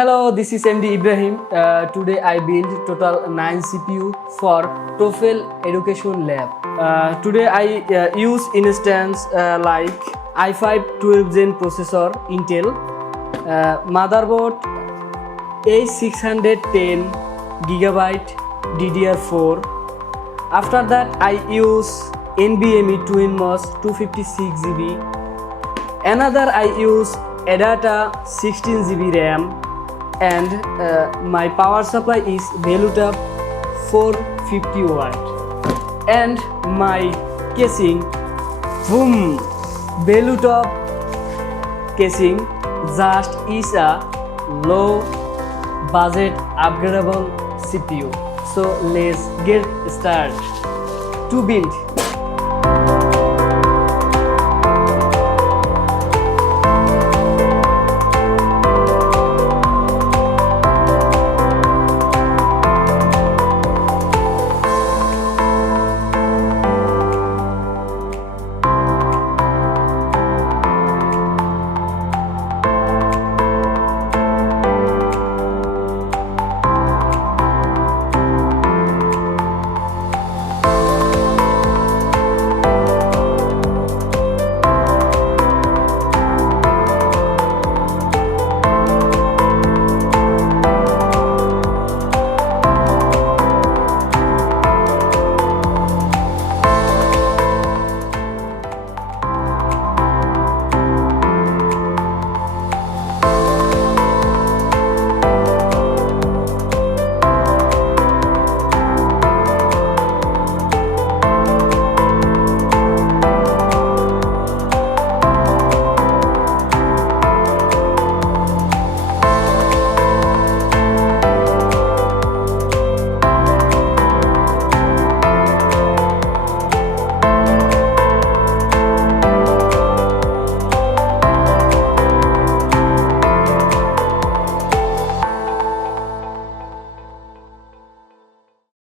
Hello, this is MD Ibrahim. Today I build total 9 CPU for TOEFL Education Lab. Today I use instance like i5 12th Gen processor Intel, motherboard A610 GB DDR4. After that I use NVMe TwinMOS 256 GB. Another I use ADATA 16 GB RAM. And my power supply is Velutap 450 watt, and my casing Velutap casing just is a low budget upgradable CPU. So let's get started to build.